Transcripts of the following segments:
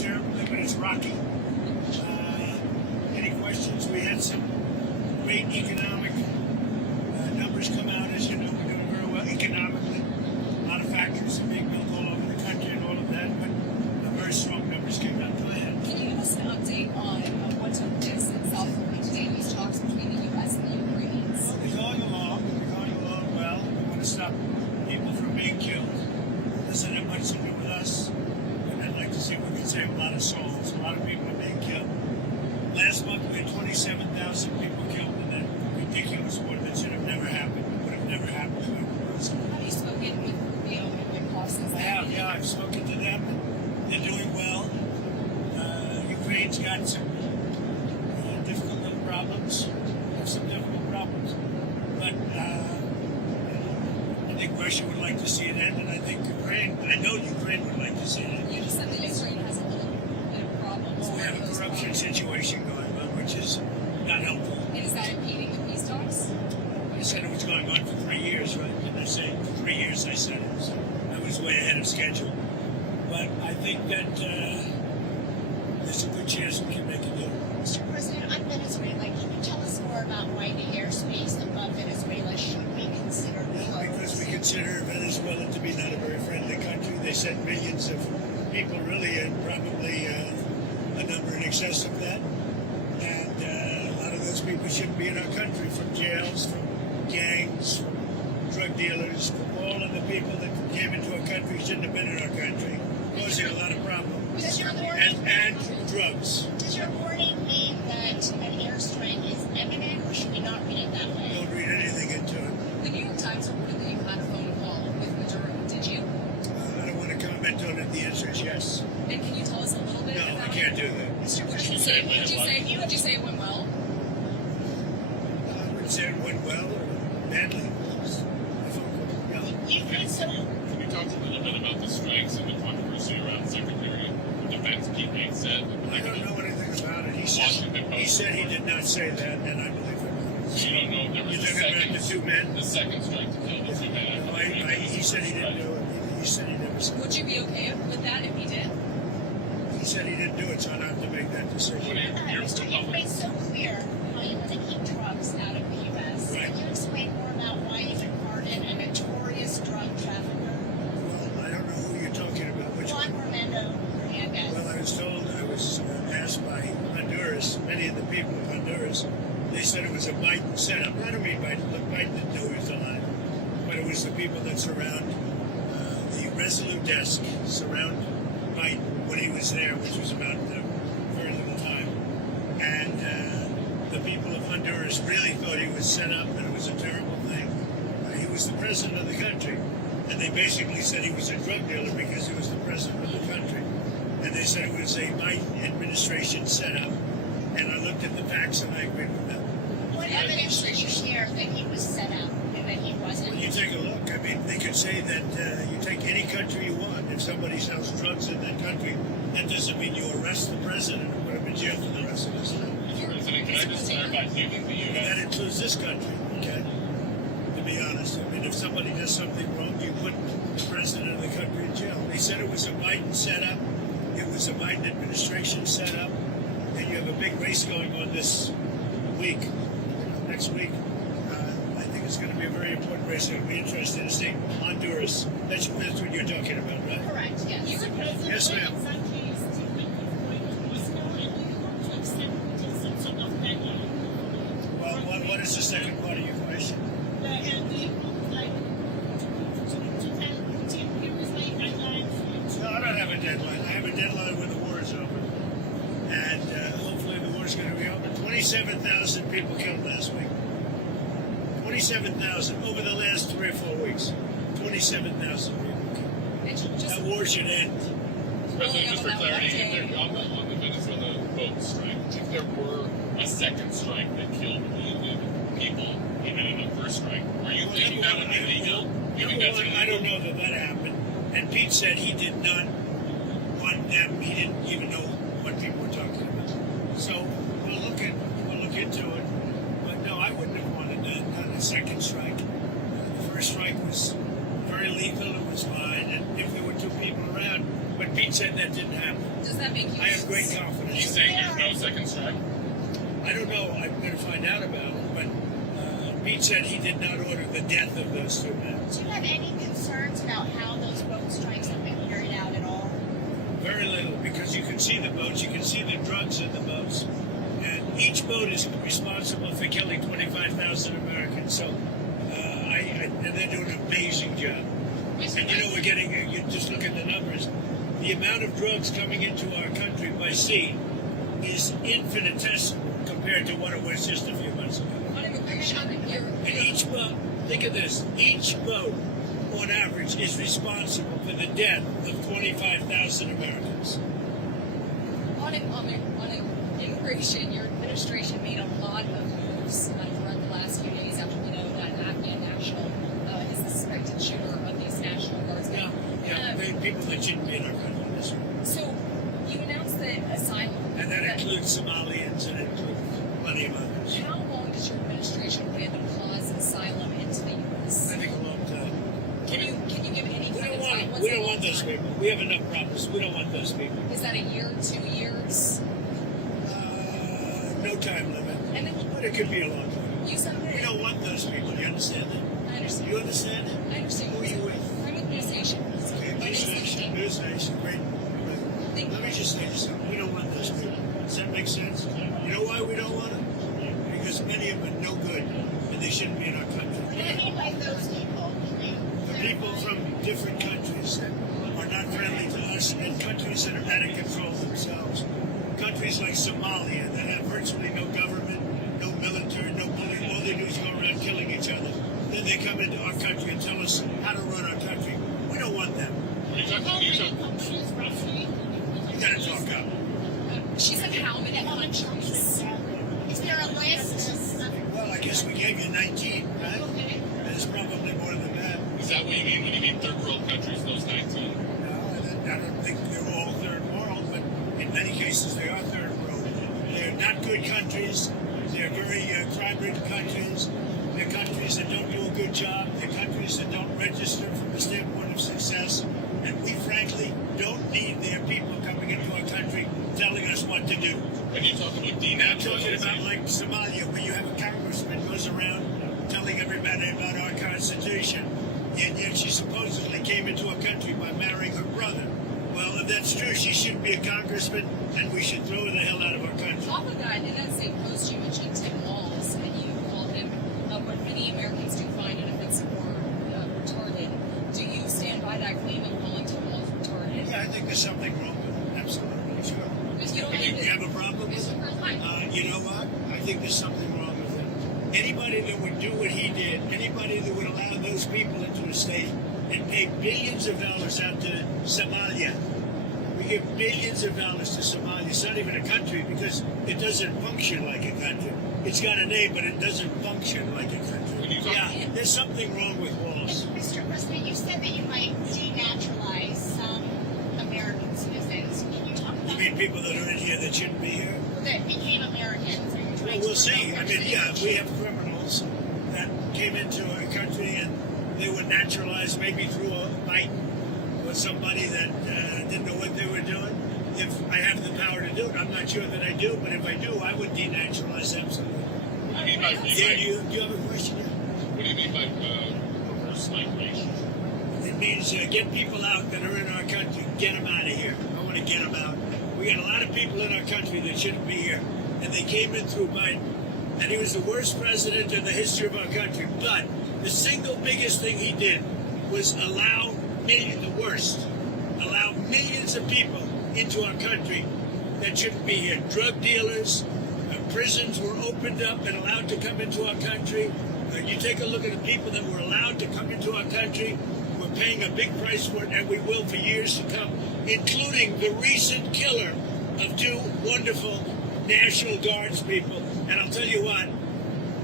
terribly, but it's rocky. Any questions? We had some great economic numbers come out. As you know, we're doing very well economically. A lot of factories are being built all over the country and all of that, but very strong numbers came out. Go ahead. Can you give us an update on what took place in South Korea today, these talks between the U.S. and the Ukrainians? Well, they're going along. They're going along well. We want to stop people from being killed. It doesn't have much to do with us. And I'd like to see if we can save a lot of souls. A lot of people are being killed. Last month we had 27,000 people killed in that ridiculous war that should have never happened. It would have never happened if it was. Have you spoken with Rubio and Red Cross since I have, yeah. I've spoken to them. They're doing well. Ukraine's got some difficult little problems. Have some difficult problems. But I think Russia would like to see it end, and I think Ukraine, I know Ukraine would like to see it end. You just said that Ukraine has a little bit of problems. We have a corruption situation going on, which is not helpful. And is that impeding the peace talks? I said it was going on for 3 years, right? And I say 3 years I said it, so I was way ahead of schedule. But I think that there's a good chance we can make a deal. Mr. President, on Venezuela, can you tell us more about why the airspace above Venezuela should be considered closed? Because we consider Venezuela to be not a very friendly country. They sent millions of people, really, and probably a number in excess of that. And a lot of those people shouldn't be in our country, from jails, from gangs, from drug dealers, from all of the people that came into our country shouldn't have been in our country, causing a lot of problems. Does your warning, And drugs. does your warning mean that an airstrike is imminent, or should we not read it that way? Don't read anything into it. The New York Times reported that you had a phone call with Maduro. Did you? I don't want to comment on it. The answer is yes. And can you tell us a little bit No, about I can't do that. Mr. Would you President, say it went well? I wouldn't say it went well or badly. No. you feel so. Can you talk a little bit about the strikes and the controversy around Secretary of Defense Pete Gates said? I don't know anything about it. He said he did not say that, and I believe it. So you don't know if there was You're a talking about second, the two men? the second strike to kill the two men. He said he didn't do it. He said he never said Would you be okay with that if he did? it. He said he didn't do it, so I don't have to make that decision. What do you, Mr. You've made so clear how you want to keep drugs out of the U.S. Right. Can you explain more about why you can pardon a notorious drug trafficker, Well, I don't know who you're talking about. Which Juan one? Romando Hernandez? Well, I was told, I was asked by Honduras, many of the people of Honduras, they said it was a Biden setup. I don't mean Biden. Look, Biden didn't know he was alive. But it was the people that surround the Resolute desk, surround Biden when he was there, which was about very little time. And the people of Honduras really thought he was set up and it was a terrible thing. He was the president of the country. And they basically said he was a drug dealer because he was the president of the country. And they said it was a Biden administration setup. And I looked at the facts and I agreed with them. What evidence did you share that he was set up and that he wasn't? When you take a look, I mean, they could say that you take any country you want. If somebody sells drugs in that country, that doesn't mean you arrest the president and put him in jail for the rest of his life. Mr. President, can I just clarify, do you think the And that U.S. includes this country, okay? To be honest, I mean, if somebody does something wrong, you put the president of the country in jail. They said it was a Biden setup. It was a Biden administration setup. And you have a big race going on this week, next week. I think it's going to be a very important race. It'll be interesting to see Honduras. That's what you're talking about, right? Correct, yes. Yes, ma'am. Well, what is the second part of your question? No, I don't have a deadline. I have a deadline when the war is over. And hopefully the war is going to be over. 27,000 people killed last week. 27,000 over the last 3 or 4 weeks. 27,000 people killed. And just That war should end. President, just for That one clarity, day. if there, on the Venezuela boat strike, if there were a second strike that killed wounded people, even in the first strike, were you thinking that would be legal? You think that's illegal? I don't know that happened. And Pete said he did not want them. He didn't even know what people were talking about. So we'll look into it. But no, I wouldn't have wanted that. Not a second strike. The first strike was very lethal. It was fine. And if there were two people around, but Pete Pete said that didn't happen. Does that make you? I have great He's confidence. saying there's no second strike. I don't know. I'm going to find out about it. But Pete said he did not order the death of those two men. Do you have any concerns about how those boat strikes have been carried out at all? Very little, because you can see the boats, you can see the drugs in the boats, and each boat is responsible for killing 25,000 Americans. So, and they're doing an amazing job. And you know, we're getting, you just look at the numbers, the amount of drugs coming into our country by sea is infinitesimal compared to what it was just a few months ago. And each boat, think of this, each boat on average is responsible for the death of 25,000 Americans. On immigration, your administration made a lot of moves throughout the last few days after we know that Afghan national is the suspected shooter of these National Guards. Yeah, people that shouldn't be in our country. That's right. So you announced that asylum. And that includes Somalians and it includes plenty of others. How long does your administration plan to pause asylum into the U.S.? I think a long time. Can you give any We kind don't of time? want, we don't want those people. We have enough problems. We don't want those people. Is that a year, 2 years? No time limit. And then But it could be a long time. you said We that. don't want those people. You understand that? I understand. You understand? I understand. Who are you with? I'm with News Nation. Okay, News Nation. News Nation. Great. Let me just say something. We don't want those people. Does that make sense? You know why we don't want them? Because many of them are no good and they shouldn't be in our country. What do you mean by those people? The people from different countries that are not friendly to us and countries that are out of control themselves. Countries like Somalia that have virtually no government, no military, no police. All they do is go around killing each other. Then they come into our country and tell us how to run our country. We don't want them. Are you talking? How Are you many talking? countries roughly? You gotta talk up. She said how many countries? Is there a list? Well, I guess we gave you 19, right? Okay. There's probably more than that. Is that what you mean when you mean third world countries? Those 19. No, I don't think they're all third world, but in many cases they are third world. They're not good countries. They're very crime-ridden countries. They're countries that don't do a good job. They're countries that don't register from the standpoint of success. And we, frankly, don't need their people coming into our country telling us what to do. When you talk about I'm talking about denaturalization, like Somalia, where you have a congressman who goes around telling everybody about our Constitution, and yet she supposedly came into our country by marrying her brother. Well, if that's true, she shouldn't be a congressman, and we should throw her the hell out of our country. Off of that, in that same post, you mentioned Tim Walz, and you called him what many Americans do find an offensive or retarded. Do you stand by that claim of calling Tim Walz retarded? Yeah, I think there's something wrong with it. Absolutely, sure. Because you don't You need have a problem with it? You know what? I think there's something wrong with it. Anybody that would do what he did, anybody that would allow those people into a state and pay billions of dollars out to Somalia. We give billions of dollars to Somalia. It's not even a country because it doesn't function like a country. It's got a name, but it doesn't function like a country. Yeah, there's something wrong with Walls. Mr. President, you said that you might denaturalize some American citizens. Can you talk about You mean people that are in here that shouldn't be here? that became Americans? Are you Well, trying we'll to see. revoke I their mean, yeah, citizenship? we have criminals that came into our country and they were naturalized maybe through a fight with somebody that didn't know what they were doing. If I have the power to do it, I'm not sure that I do, but if I do, I would denaturalize absolutely. what do you mean by Yeah, do you have a question? what do you mean by reverse migration? It means get people out that are in our country, get them out of here. I want to get them out. We got a lot of people in our country that shouldn't be here, and they came in through Biden, and he was the worst president in the history of our country. But the single biggest thing he did was allow millions of people into our country that shouldn't be here. Drug dealers, prisons were opened up and allowed to come into our country. You take a look at the people that were allowed to come into our country. We're paying a big price for it, and we will for years to come, including the recent killer of two wonderful National Guards people. And I'll tell you what,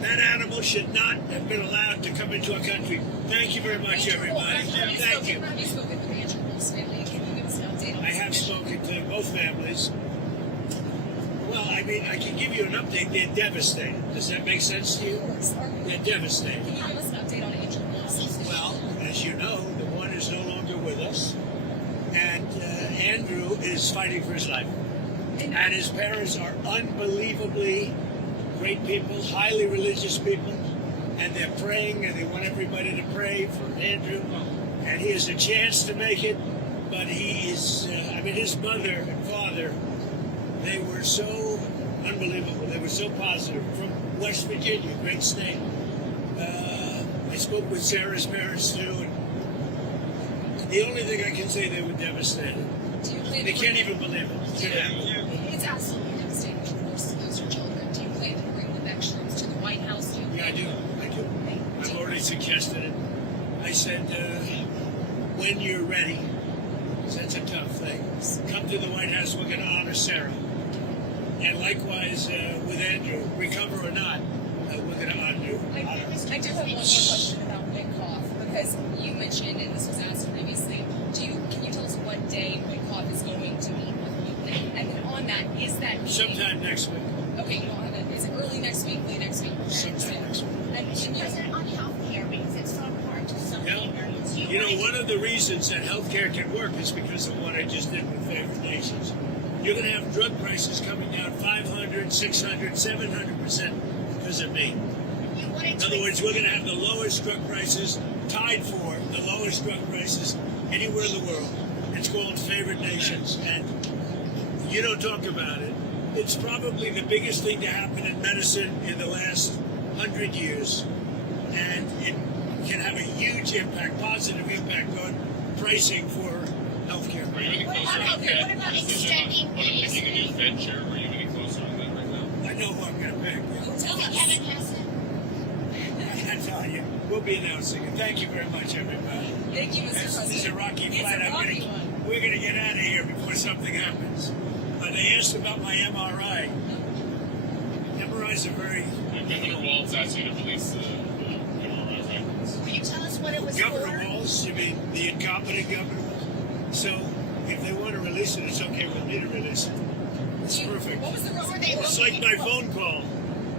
that animal should not have been allowed to come into our country. Thank you very much, everybody. Thank you. Have you spoken with Andrew Wolf's family? Can you give us an update on I this have issue? spoken to both families. Well, I mean, I can give you an update. They're devastated. Does that make sense to you? They're devastated. Can you give us an update on Andrew Wolf's? Well, as you know, the one is no longer with us. And Andrew is fighting for his life. And his parents are unbelievably great people, highly religious people, and they're praying, and they want everybody to pray for Andrew. And he has a chance to make it, but he is, his mother and father, they were so unbelievable. They were so positive. From West Virginia, great state. I spoke with Sarah's parents too, and the only thing I can say, they were devastated. They can't even believe it. It's absolutely devastating. Of course, those are children. Do you plan to bring the Beckströms to the White House? Yeah, I do. I've already suggested it. I said, when you're ready, that's a tough thing. Come to the White House, we're going to honor Sarah. And likewise with Andrew, recover or not, we're going to honor you. I do have one more question about Witkoff, because you mentioned, and this was asked previously, can you tell us what day Witkoff is going to meet with you? And then on that, is that meeting... Sometime next week. Okay, you don't have it. Is it early next week, late next week? Sometime next week. And Mr. President, on healthcare, because it's so hard to some areas. You know, one of the reasons that healthcare can work is because of what I just did with favored nations. You're going to have drug prices coming down 500, 600, 700% because of me. In other words, we're going to have the lowest drug prices, tied for the lowest drug prices anywhere in the world. It's called favored nations, and you don't talk about it. It's probably the biggest thing to happen in medicine in the last 100 years, and it can have a huge impact, positive impact on pricing for healthcare. Are you any closer on What about extending on picking a new Fed chair? Are you any closer on that right now? I know who I'm going to pick. Tell me Kevin Hassett. I tell you, we'll be announcing it. Thank you very much, everybody. Thank you, Mr. This President. is a rocky It's flight. a rocky one. We're going to get out of here before something happens. They asked about my MRI. MRIs are very... Governor Walz asked you to release the MRI records. Will you tell us what it was Governor for? Walz, you mean the incompetent governor Walz? So, if they want to release it, it's okay with me to release it. It's perfect. What was the What were they It's looking like my for? phone call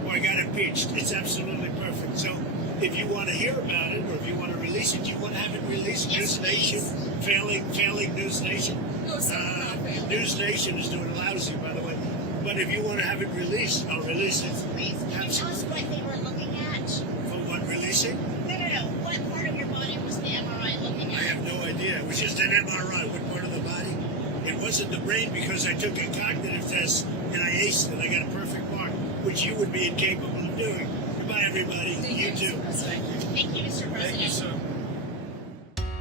where I got impeached. It's absolutely perfect. So, if you want to hear about it, or if you want to release it, you want to have it released. Yes, News Nation, failing News Nation. No, sir, not failing. News Nation is doing lousy, by the way. But if you want to have it released, I'll release it. Please, can you tell us what they were looking at? For what releasing? No. What part of your body was the MRI looking I at? have no idea. It was just an MRI. What part of the body? It wasn't the brain because I took a cognitive test and I aced it. I got a perfect mark, which you would be incapable of doing. Goodbye, everybody. Thank You you, too. Mr. President. Thank you, Mr. President. Thank you, sir.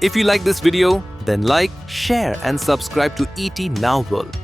If you like this video, then like, share and subscribe to ET Now World.